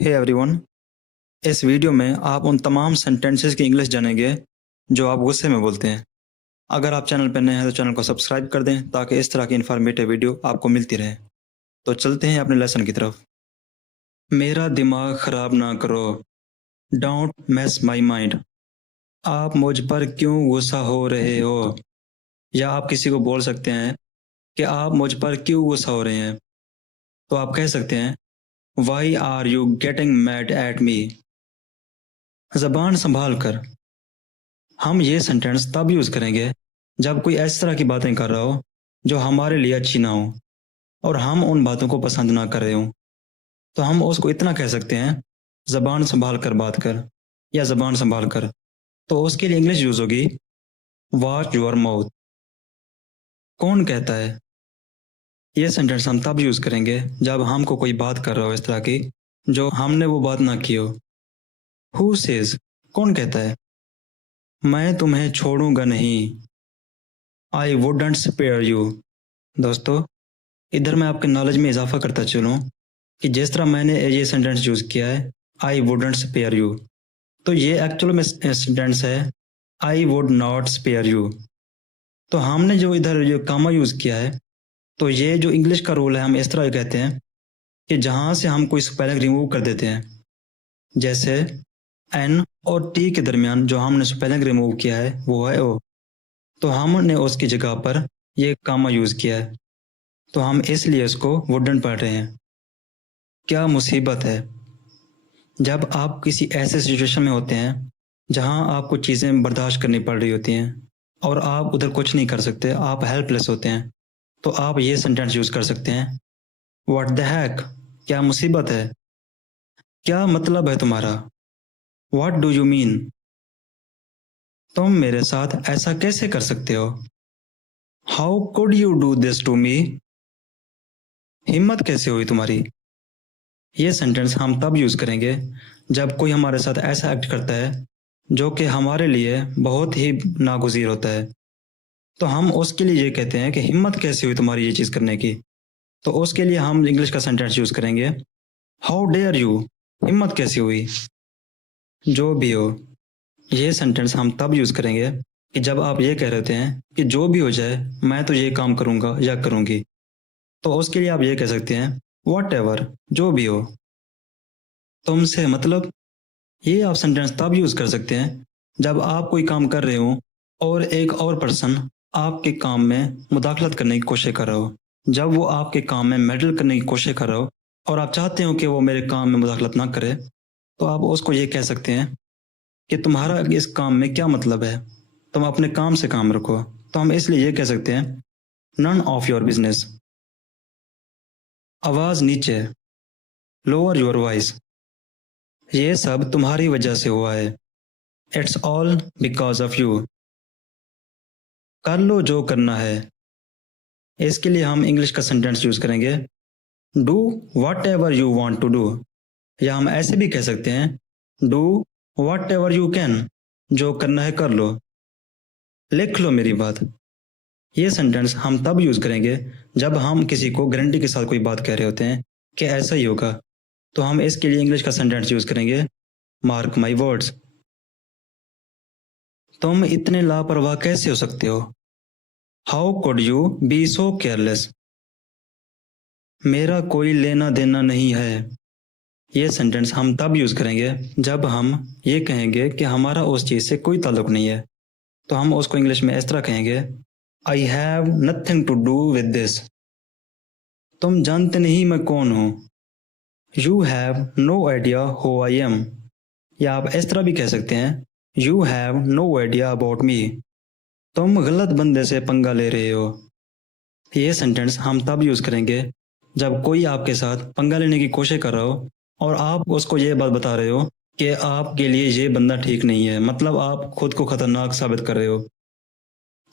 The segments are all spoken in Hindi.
Hey everyone. इस वीडियो में आप उन तमाम सेंटेंसेस की इंग्लिश जानेंगे जो आप गुस्से में बोलते हैं। अगर आप चैनल पर नए हैं तो चैनल को सब्सक्राइब कर दें ताकि इस तरह की इन्फॉर्मेटिव वीडियो आपको मिलती रहे। तो चलते हैं अपने लेसन की तरफ। मेरा दिमाग खराब ना करो। Don't mess my mind. आप मुझ पर क्यों गुस्सा हो रहे हो? या आप किसी को बोल सकते हैं कि आप मुझ पर क्यों गुस्सा हो रहे हैं। तो आप कह सकते हैं why are you getting mad at me. जबान संभाल कर। हम ये सेंटेंस तब यूज़ करेंगे जब कोई इस तरह की बातें कर रहा हो जो हमारे लिए अच्छी ना हो और हम उन बातों को पसंद ना कर रहे हो। तो हम उसको इतना कह सकते हैं, ज़बान संभाल कर बात कर या ज़बान संभाल कर। तो उसके लिए इंग्लिश यूज़ होगी वॉच योर माउथ। कौन कहता है? ये सेंटेंस हम तब यूज़ करेंगे जब हमको कोई बात कर रहा हो इस तरह की जो हमने वो बात ना की हो। Who says? कौन कहता है? मैं तुम्हें छोड़ूंगा नहीं। I wouldn't spare you. दोस्तों, इधर मैं आपके नॉलेज में इजाफा करता चलूँ कि जिस तरह मैंने ये सेंटेंस यूज़ किया है, आई वुडंट स्पेयर यू, तो ये एक्चुअल में सेंटेंस है I would not spare you. तो हमने जो इधर जो कामा यूज़ किया है, तो ये जो इंग्लिश का रूल है हम इस तरह कहते हैं कि जहाँ से हम कोई स्पेलिंग रिमूव कर देते हैं, जैसे एन और टी के दरमियान जो हमने स्पेलिंग रिमूव किया है वो है ओ, तो हमने उसकी जगह पर ये कामा यूज़ किया है, तो हम इसलिए इसको वुडंट पढ़ रहे हैं। क्या मुसीबत है? जब आप किसी ऐसे सिचुएशन में होते हैं जहां आपको चीज़ें बर्दाश्त करनी पड़ रही होती हैं और आप उधर कुछ नहीं कर सकते, आप हेल्पलेस होते हैं, तो आप ये सेंटेंस यूज़ कर सकते हैं, व्हाट द हैक। क्या मुसीबत है? क्या मतलब है तुम्हारा? What do you mean? तुम मेरे साथ ऐसा कैसे कर सकते हो? How could you do this to me? हिम्मत कैसे हुई तुम्हारी? ये सेंटेंस हम तब यूज़ करेंगे जब कोई हमारे साथ ऐसा एक्ट करता है जो कि हमारे लिए बहुत ही नागुज़ीर होता है। तो हम उसके लिए ये कहते हैं कि हिम्मत कैसे हुई तुम्हारी ये चीज़ करने की। तो उसके लिए हम इंग्लिश का सेंटेंस यूज़ करेंगे, हाउ डेयर यू। हिम्मत कैसी हुई? जो भी हो, ये सेंटेंस हम तब यूज़ करेंगे कि जब आप ये कह रहे होते हैं कि जो भी हो जाए मैं तो ये काम करूँगा या करूँगी। तो उसके लिए आप ये कह सकते हैं वॉट एवर, जो भी हो। तुमसे मतलब। ये आप सेंटेंस तब यूज़ कर सकते हैं जब आप कोई काम कर रहे हो और एक और पर्सन आपके काम में मुदाखलत करने की कोशिश कर रहा हो। जब वो आपके काम में मेडल करने की कोशिश कर रहा हो और आप चाहते हो कि वो मेरे काम में मुदाखलत ना करे, तो आप उसको ये कह सकते हैं कि तुम्हारा इस काम में क्या मतलब है, तुम अपने काम से काम रखो। तो हम इसलिए ये कह सकते हैं नन ऑफ योर बिजनेस। आवाज़ नीचे, लोअर योर वॉइस। ये सब तुम्हारी वजह से हुआ है, it's all because of you. कर लो जो करना है। इसके लिए हम इंग्लिश का सेंटेंस यूज करेंगे do whatever you want to do, या हम ऐसे भी कह सकते हैं do whatever you can. जो करना है कर लो। लिख लो मेरी बात। ये सेंटेंस हम तब यूज करेंगे जब हम किसी को गारंटी के साथ कोई बात कह रहे होते हैं कि ऐसा ही होगा। तो हम इसके लिए इंग्लिश का सेंटेंस यूज करेंगे मार्क माई वर्ड्स। तुम इतने लापरवाह कैसे हो सकते हो? How could you be so careless. मेरा कोई लेना देना नहीं है। ये सेंटेंस हम तब यूज़ करेंगे जब हम ये कहेंगे कि हमारा उस चीज़ से कोई ताल्लुक नहीं है। तो हम उसको इंग्लिश में इस तरह कहेंगे I have nothing to do with this. तुम जानते नहीं मैं कौन हूँ। You have no idea who I am. या आप इस तरह भी कह सकते हैं you have no idea about me. तुम गलत बंदे से पंगा ले रहे हो। ये सेंटेंस हम तब यूज़ करेंगे जब कोई आपके साथ पंगा लेने की कोशिश कर रहा हो और आप उसको ये बात बता रहे हो कि आपके लिए ये बंदा ठीक नहीं है, मतलब आप खुद को खतरनाक साबित कर रहे हो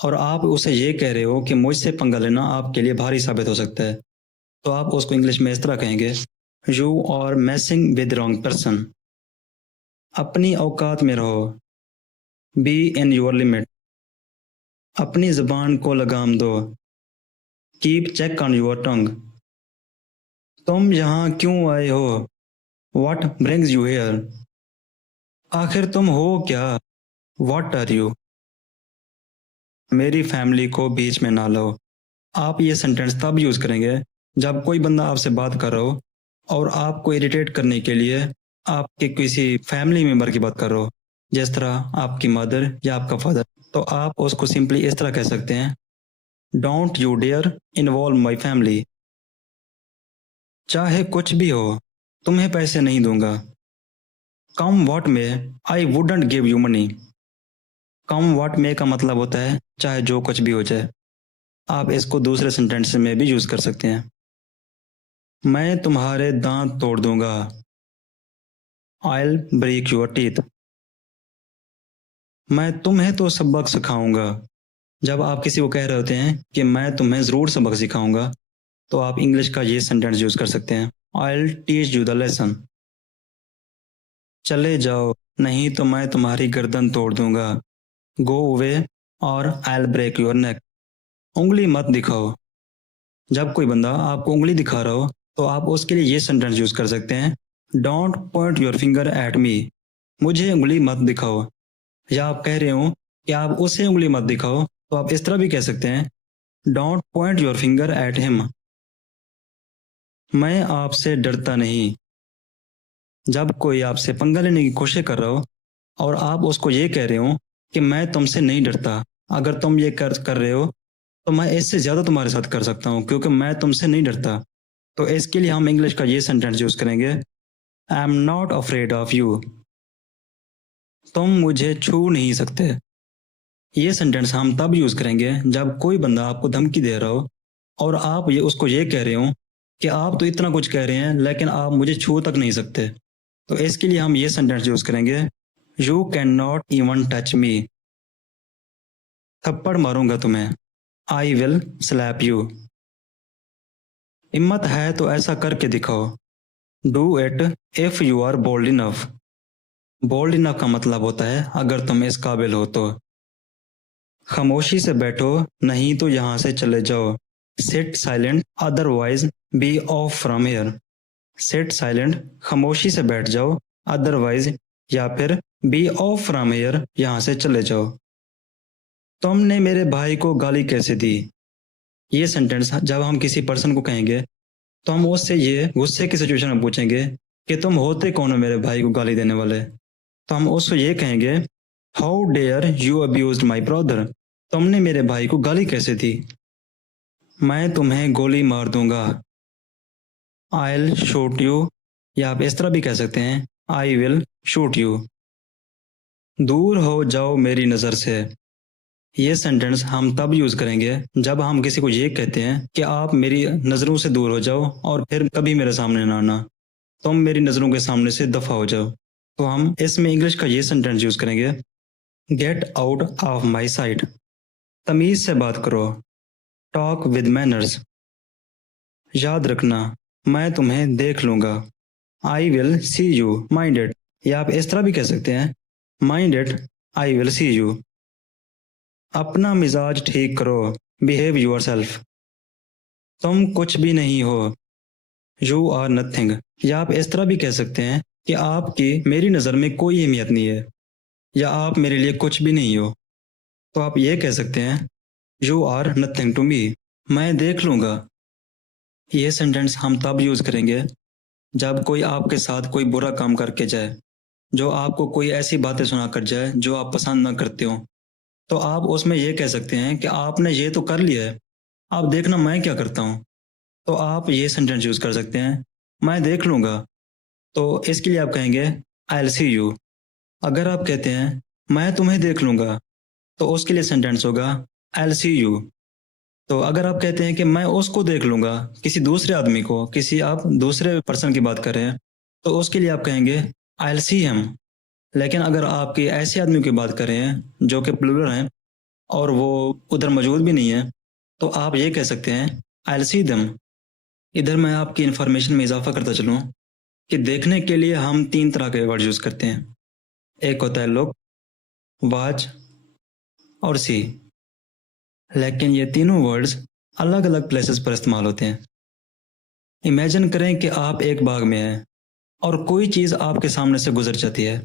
और आप उसे ये कह रहे हो कि मुझसे पंगा लेना आपके लिए भारी साबित हो सकता है। तो आप उसको इंग्लिश में इस तरह कहेंगे you are messing with wrong person. अपनी औकात में रहो, बी इन योर लिमिट। अपनी ज़बान को लगाम दो, keep check on your tongue. तुम यहाँ क्यों आए हो? What brings you here? आखिर तुम हो क्या? What are you? मेरी फैमिली को बीच में ना लो। आप ये सेंटेंस तब यूज करेंगे जब कोई बंदा आपसे बात कर रहा हो और आपको इरिटेट करने के लिए आपके किसी फैमिली मेंबर की बात कर रहा हो, जिस तरह आपकी मदर या आपका फादर। तो आप उसको सिंपली इस तरह कह सकते हैं, don't you dare involve my family. चाहे कुछ भी हो, तुम्हें पैसे नहीं दूंगा। कम व्हाट में, I wouldn't give you money. Come what में का मतलब होता है चाहे जो कुछ भी हो जाए। आप इसको दूसरे सेंटेंस में भी यूज कर सकते हैं। मैं तुम्हारे दांत तोड़ दूंगा। I'll break your teeth। मैं तुम्हें तो सबक सिखाऊंगा। जब आप किसी को कह रहे होते हैं कि मैं तुम्हें ज़रूर सबक सिखाऊंगा, तो आप इंग्लिश का ये सेंटेंस यूज कर सकते हैं, I'll teach you the lesson। चले जाओ, नहीं तो मैं तुम्हारी गर्दन तोड़ दूंगा। Go away और I'll break your neck। उंगली मत दिखाओ। जब कोई बंदा आपको उंगली दिखा रहा हो, तो आप उसके लिए ये सेंटेंस यूज कर सकते हैं, don't point your finger at me. मुझे उंगली मत दिखाओ। या आप कह रहे हो कि आप उसे उंगली मत दिखाओ, तो आप इस तरह भी कह सकते हैं, don't point your finger at him. मैं आपसे डरता नहीं। जब कोई आपसे पंगा लेने की कोशिश कर रहा हो और आप उसको ये कह रहे हो कि मैं तुमसे नहीं डरता, अगर तुम ये कर रहे हो तो मैं इससे ज्यादा तुम्हारे साथ कर सकता हूँ क्योंकि मैं तुमसे नहीं डरता। तो इसके लिए हम इंग्लिश का ये सेंटेंस यूज करेंगे, I am not afraid of you. तुम मुझे छू नहीं सकते। ये सेंटेंस हम तब यूज करेंगे जब कोई बंदा आपको धमकी दे रहा हो और आप ये उसको ये कह रहे हो कि आप तो इतना कुछ कह रहे हैं लेकिन आप मुझे छू तक नहीं सकते। तो इसके लिए हम ये सेंटेंस यूज करेंगे, you can not even touch me. थप्पड़ मारूंगा तुम्हें, आई विल स्लैप यू। हिम्मत है तो ऐसा करके दिखाओ, do it if you are bold enough. Bold enough का मतलब होता है अगर तुम इस काबिल हो तो। खामोशी से बैठो, नहीं तो यहां से चले जाओ। Sit silent otherwise be off from here. Sit silent, खामोशी से बैठ जाओ, अदरवाइज या फिर बी ऑफ फ्रॉम हियर, यहां से चले जाओ। तुमने मेरे भाई को गाली कैसे दी। ये सेंटेंस जब हम किसी पर्सन को कहेंगे तो हम उससे ये गुस्से की सिचुएशन में पूछेंगे कि तुम होते कौन हो मेरे भाई को गाली देने वाले। तो हम उसको ये कहेंगे, how dare you abused my brother. तुमने मेरे भाई को गाली कैसे दी। मैं तुम्हें गोली मार दूंगा, I'll शूट यू। या आप इस तरह भी कह सकते हैं, आई विल शूट यू। दूर हो जाओ मेरी नज़र से। ये सेंटेंस हम तब यूज करेंगे जब हम किसी को ये कहते हैं कि आप मेरी नज़रों से दूर हो जाओ और फिर कभी मेरे सामने ना आना, तुम मेरी नज़रों के सामने से दफा हो जाओ। तो हम इसमें इंग्लिश का ये सेंटेंस यूज करेंगे, get out of my site. तमीज से बात करो, टॉक विद मैनर्स। याद रखना, मैं तुम्हें देख लूंगा, I will see you mind it. या आप इस तरह भी कह सकते हैं, mind it, I will see you. अपना मिजाज ठीक करो, बिहेव यूर सेल्फ। तुम कुछ भी नहीं हो, यू आर नथिंग। या आप इस तरह भी कह सकते हैं कि आपकी मेरी नज़र में कोई अहमियत नहीं है, या आप मेरे लिए कुछ भी नहीं हो। तो आप ये कह सकते हैं, you are nothing to me. मैं देख लूंगा। ये सेंटेंस हम तब यूज करेंगे जब कोई आपके साथ कोई बुरा काम करके जाए, जो आपको कोई ऐसी बातें सुना कर जाए जो आप पसंद ना करते हो। तो आप उसमें ये कह सकते हैं कि आपने ये तो कर लिया है, आप देखना मैं क्या करता हूँ। तो आप ये सेंटेंस यूज कर सकते हैं, मैं देख लूंगा। तो इसके लिए आप कहेंगे, आई विल सी यू। अगर आप कहते हैं मैं तुम्हें देख लूंगा, तो उसके लिए सेंटेंस होगा, आई विल सी यू। तो अगर आप कहते हैं कि मैं उसको देख लूंगा, किसी दूसरे आदमी को, किसी आप दूसरे पर्सन की बात कर रहे हैं, तो उसके लिए आप कहेंगे, आई विल सी हिम। लेकिन अगर आप ऐसे आदमी की बात कर रहे हैं जो कि प्लूरल हैं और वो उधर मौजूद भी नहीं है, तो आप ये कह सकते हैं, आई विल सी देम। इधर मैं आपकी इंफॉर्मेशन में इजाफा करता चलूँ कि देखने के लिए हम 3 तरह के वर्ड यूज करते हैं। एक होता है लुक, वॉच और सी। लेकिन ये तीनों वर्ड्स अलग अलग प्लेसेस पर इस्तेमाल होते हैं। इमेजिन करें कि आप एक बाग में हैं और कोई चीज़ आपके सामने से गुजर जाती है,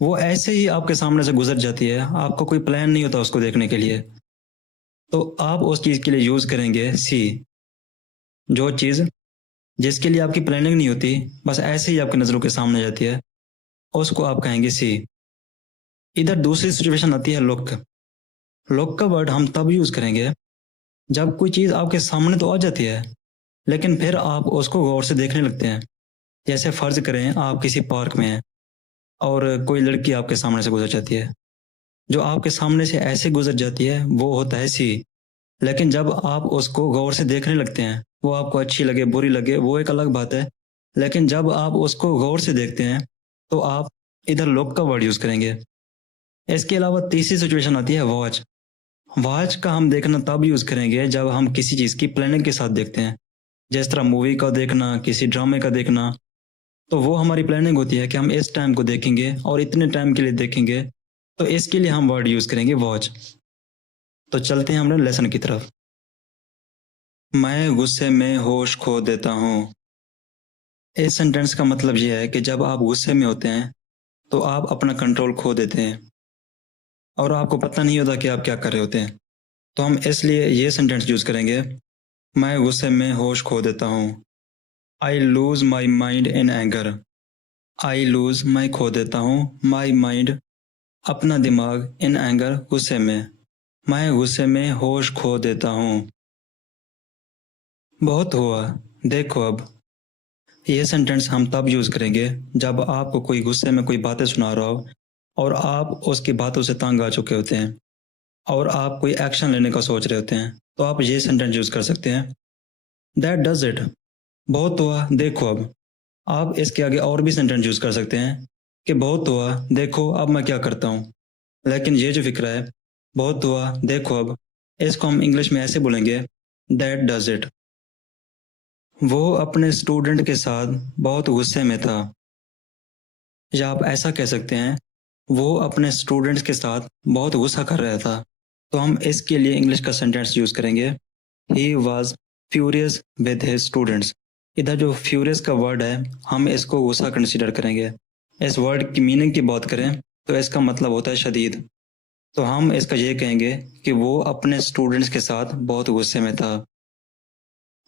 वो ऐसे ही आपके सामने से गुजर जाती है, आपका कोई प्लान नहीं होता उसको देखने के लिए, तो आप उस चीज़ के लिए यूज़ करेंगे सी। जो चीज़ जिसके लिए आपकी प्लानिंग नहीं होती, बस ऐसे ही आपकी नज़रों के सामने जाती है, उसको आप कहेंगे सी। इधर दूसरी सिचुएशन आती है लुक। लुक का वर्ड हम तब यूज़ करेंगे जब कोई चीज़ आपके सामने तो आ जाती है, लेकिन फिर आप उसको गौर से देखने लगते हैं। जैसे फ़र्ज़ करें आप किसी पार्क में हैं और कोई लड़की आपके सामने से गुज़र जाती है। जो आपके सामने से ऐसे गुज़र जाती है, वो होता है सी। लेकिन जब आप उसको गौर से देखने लगते हैं, वो आपको अच्छी लगे, बुरी लगे, वो एक अलग बात है। लेकिन जब आप उसको गौर से देखते हैं, तो आप इधर लुक का वर्ड यूज़ करेंगे। इसके अलावा तीसरी सिचुएशन आती है वॉच। वॉच का हम देखना तब यूज़ करेंगे जब हम किसी चीज़ की प्लानिंग के साथ देखते हैं। जिस तरह मूवी का देखना, किसी ड्रामे का देखना, तो वो हमारी प्लानिंग होती है कि हम इस टाइम को देखेंगे और इतने टाइम के लिए देखेंगे, तो इसके लिए हम वर्ड यूज़ करेंगे वॉच। तो चलते हैं हमारे लेसन की तरफ। मैं गुस्से में होश खो देता हूँ। इस सेंटेंस का मतलब ये है कि जब आप गुस्से में होते हैं, तो आप अपना कंट्रोल खो देते हैं और आपको पता नहीं होता कि आप क्या कर रहे होते हैं। तो हम इसलिए ये सेंटेंस यूज़ करेंगे, मैं गुस्से में होश खो देता हूँ। आई loose my mind in anger. I loose मैं खो देता हूँ, माई माइंड अपना दिमाग, इन एंगर गुस्से में। मैं गुस्से में होश खो देता हूँ। बहुत हुआ, देखो अब। ये सेंटेंस हम तब यूज़ करेंगे जब आपको कोई गुस्से में कोई बातें सुना रहा हो और आप उसकी बातों से तंग आ चुके होते हैं और आप कोई एक्शन लेने का सोच रहे होते हैं, तो आप ये सेंटेंस यूज़ कर सकते हैं, दैट डज इट। बहुत हुआ, देखो अब। आप इसके आगे और भी सेंटेंस यूज़ कर सकते हैं कि बहुत हुआ, देखो अब मैं क्या करता हूँ। लेकिन ये जो फ़िक्रा है, बहुत हुआ, देखो अब, इसको हम इंग्लिश में ऐसे बोलेंगे, दैट डज इट। वो अपने स्टूडेंट के साथ बहुत गुस्से में था। या आप ऐसा कह सकते हैं, वो अपने स्टूडेंट्स के साथ बहुत गुस्सा कर रहा था। तो हम इसके लिए इंग्लिश का सेंटेंस यूज़ करेंगे, he was furious with his students. इधर जो फ्यूरियस का वर्ड है, हम इसको गुस्सा कंसीडर करेंगे। इस वर्ड की मीनिंग की बात करें तो इसका मतलब होता है शदीद। तो हम इसका ये कहेंगे कि वो अपने स्टूडेंट्स के साथ बहुत गुस्से में था।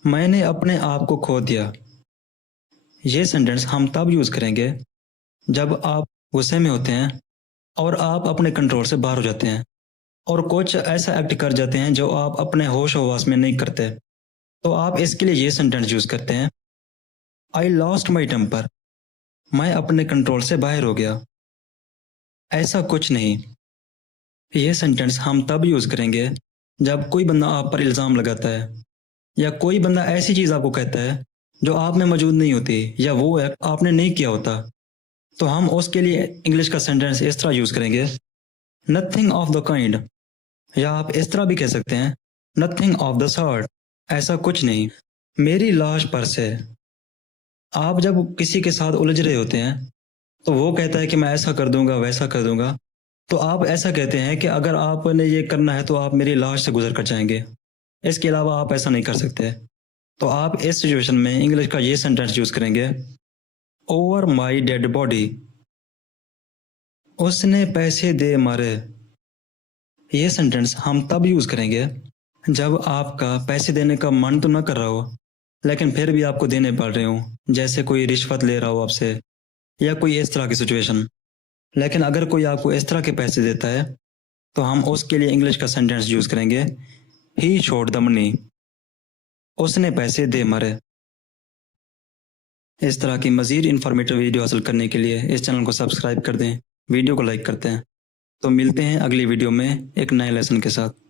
मैंने अपने आप को खो दिया। ये सेंटेंस हम तब यूज़ करेंगे जब आप गुस्से में होते हैं और आप अपने कंट्रोल से बाहर हो जाते हैं और कुछ ऐसा एक्ट कर जाते हैं जो आप अपने होश हवास में नहीं करते। तो आप इसके लिए ये सेंटेंस यूज़ करते हैं, आई लॉस्ट माई टेम्पर। मैं अपने कंट्रोल से बाहर हो गया। ऐसा कुछ नहीं। ये सेंटेंस हम तब यूज़ करेंगे जब कोई बंदा आप पर इल्ज़ाम लगाता है या कोई बंदा ऐसी चीज़ आपको कहता है जो आप में मौजूद नहीं होती या वो एक्ट आपने नहीं किया होता। तो हम उसके लिए इंग्लिश का सेंटेंस इस तरह यूज़ करेंगे, नथिंग ऑफ द काइंड। या आप इस तरह भी कह सकते हैं, नथिंग ऑफ द सॉर्ट। ऐसा कुछ नहीं। मेरी लाश पर से। आप जब किसी के साथ उलझ रहे होते हैं, तो वो कहता है कि मैं ऐसा कर दूंगा, वैसा कर दूंगा, तो आप ऐसा कहते हैं कि अगर आपने ये करना है तो आप मेरी लाश से गुजर कर जाएंगे। इसके अलावा आप ऐसा नहीं कर सकते। तो आप इस सिचुएशन में इंग्लिश का ये सेंटेंस यूज़ करेंगे, ओवर माई डेड बॉडी। उसने पैसे दे मारे। ये सेंटेंस हम तब यूज़ करेंगे जब आपका पैसे देने का मन तो ना कर रहा हो, लेकिन फिर भी आपको देने पड़ रहे हो। जैसे कोई रिश्वत ले रहा हो आपसे या कोई इस तरह की सिचुएशन। लेकिन अगर कोई आपको इस तरह के पैसे देता है, तो हम उसके लिए इंग्लिश का सेंटेंस यूज़ करेंगे, ही शोड द मनी। उसने पैसे दे मारे। इस तरह की मज़ीद इन्फॉर्मेटिव वीडियो हासिल करने के लिए इस चैनल को सब्सक्राइब कर दें, वीडियो को लाइक करते हैं। तो मिलते हैं अगली वीडियो में एक नए लेसन के साथ।